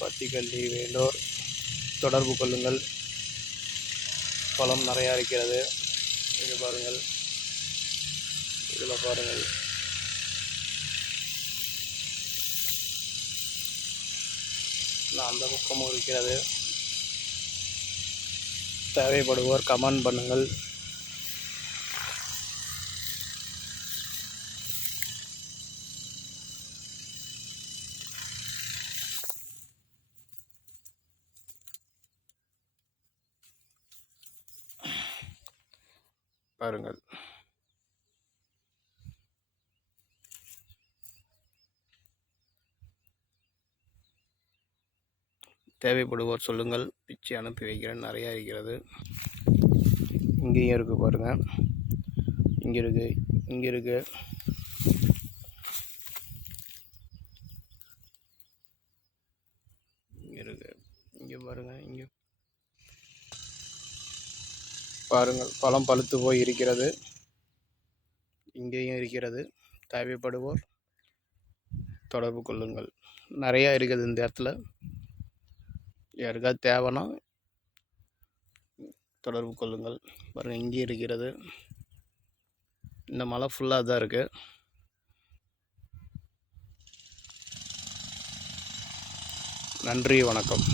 பத்திக்கல்லி வேலூர் தொடர்பு கொள்ளுங்கள். பழம் நிறையா இருக்கிறது. இங்கே பாருங்கள். இதில் பாருங்கள். நான் அந்த பக்கமும் இருக்கிறது. தேவைப்படுவோர் கமெண்ட் பண்ணுங்கள். பாருங்கள். தேவைப்படுவோர் சொல்லுங்கள். பிச்சை அனுப்பி வைக்கிறேன். நிறையா இருக்கிறது. இங்கேயும் இருக்குது பாருங்கள் இங்கே இருக்குது இங்கே இருக்குது இங்கே இருக்குது இங்கே பாருங்கள் இங்கே பாருங்கள் பழம் பழுத்து போய் இருக்கிறது. இங்கேயும் இருக்கிறது. தேவைப்படுவோர் தொடர்பு கொள்ளுங்கள். நிறையா இருக்குது இந்த இடத்துல. யாருக்காவது தேவைன்னா தொடர்பு கொள்ளுங்கள். பாருங்கள் இங்கே இருக்கிறது. இந்த மலை ஃபுல்லாக தான் இருக்குது நன்றி வணக்கம்.